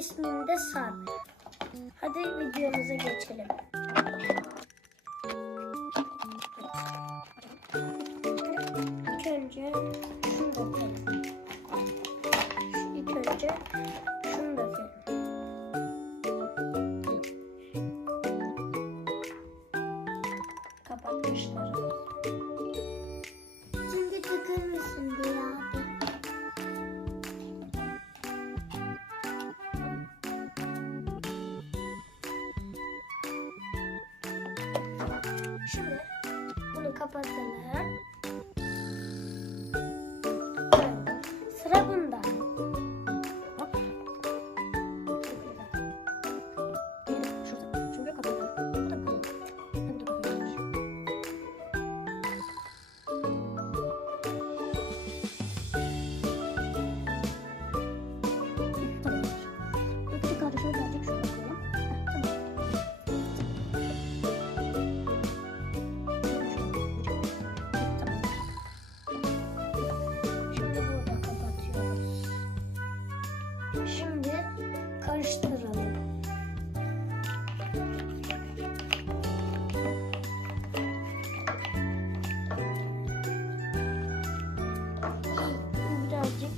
ismim de Sarp. Hadi videomuza geçelim. İlk önce şunu dökelim. İlk önce şunu dökelim. Kapatmışlar. Şimdi tıkır mısın diye abi? Şimdi bunu kapatalım. Sıra bunda. Hop. Şurada. Şurada kapatalım. Bu da kapatalım. Bu da kapatalım. Tamam. Bir kardeşime gelecek. Şurada koyalım. Şimdi karıştıralım. Birazcık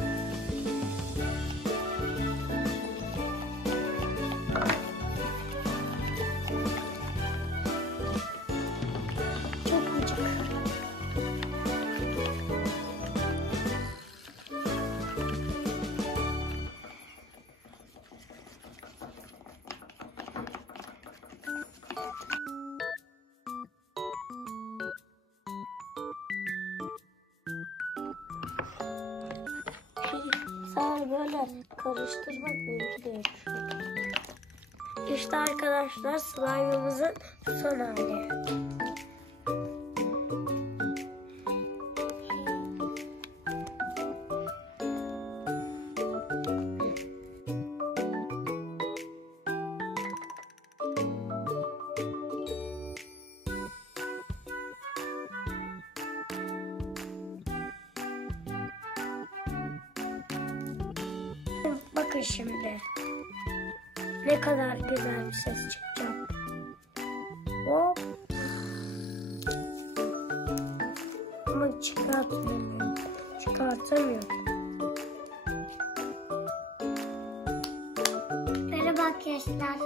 çok gıcık. Sadece böyle karıştırmak mümkün değil. İşte arkadaşlar slime'ımızın son hali. Bakın şimdi ne kadar güzel bir ses çıkacak. Hop. Ama çıkartamıyorum. Çıkartamıyorum. Merhaba arkadaşlar.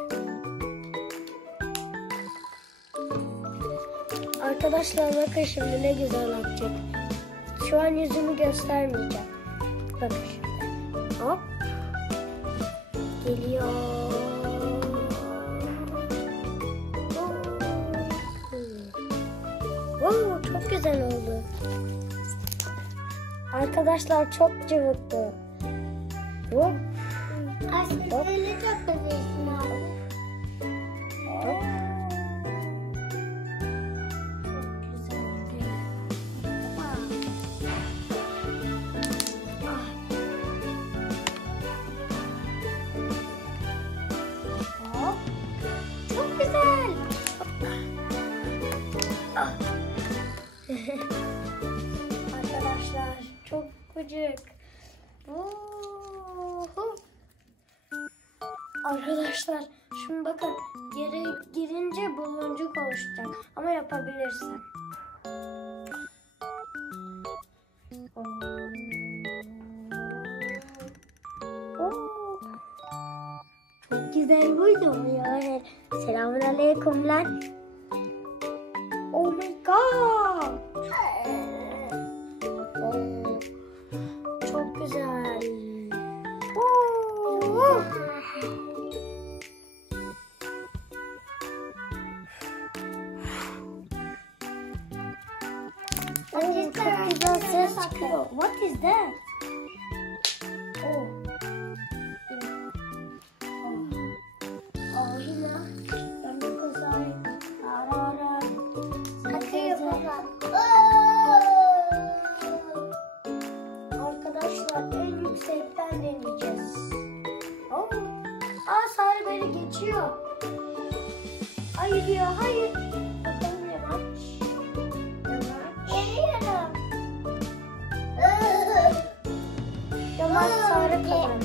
Arkadaşlar bakın şimdi ne güzel akacak. Şu an yüzümü göstermeyeceğim. Bakın şimdi. Hop. Geliyor. Çok güzel oldu. Arkadaşlar çok cıvıktı. Hop. Aslında öyle çok güzelsin abi. Hop. Çok güzel. Arkadaşlar çok gıcık. Arkadaşlar şimdi bakın geri girince baloncuk oluşacak ama yapabilirsin. Çok güzel buydu mu ya? Selamünaleyküm lan. Oh my god. Çok güzel. Çok güzel ses çıkıyor. What is that? Oh. Oh, Hina. Ben de kızay. Ara. Akıyor baba. Arkadaşlar en yüksekten deneyeceğiz. Oh. Sarı böyle geçiyor. Hayır ya, hayır. Bakalım yavaş. Geliyorum. Yavaş sarı kalan.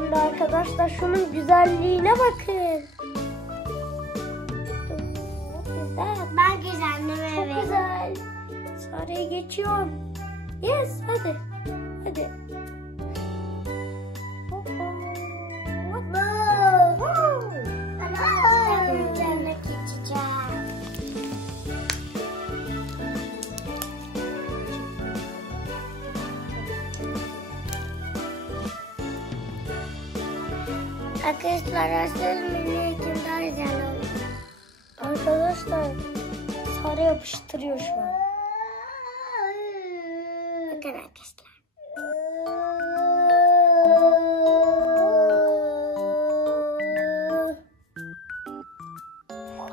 Şimdi arkadaşlar şunun güzelliğine bakın. Çok güzel. Ben güzeldim Çok evet. güzel. Sarıya geçiyorum. Yes, hadi. Hadi. Hoppa. Wow. Ben üzerine geçeceğim. Arkadaşlar aslında mini kim daha güzel olmuş. Arkadaşlar sarı yapıştırıyor şu an. Bakın arkadaşlar.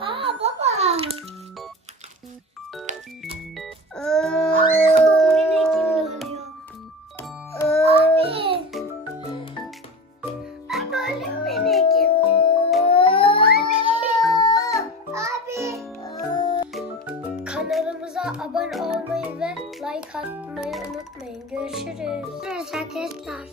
Aa baba. Mini kim oluyor? Abi. Abi öyle mini kim? Abi. Kanalımıza abone olmayı ve like atmayı unutmayın. Görüşürüz. Görüşürüz arkadaşlar.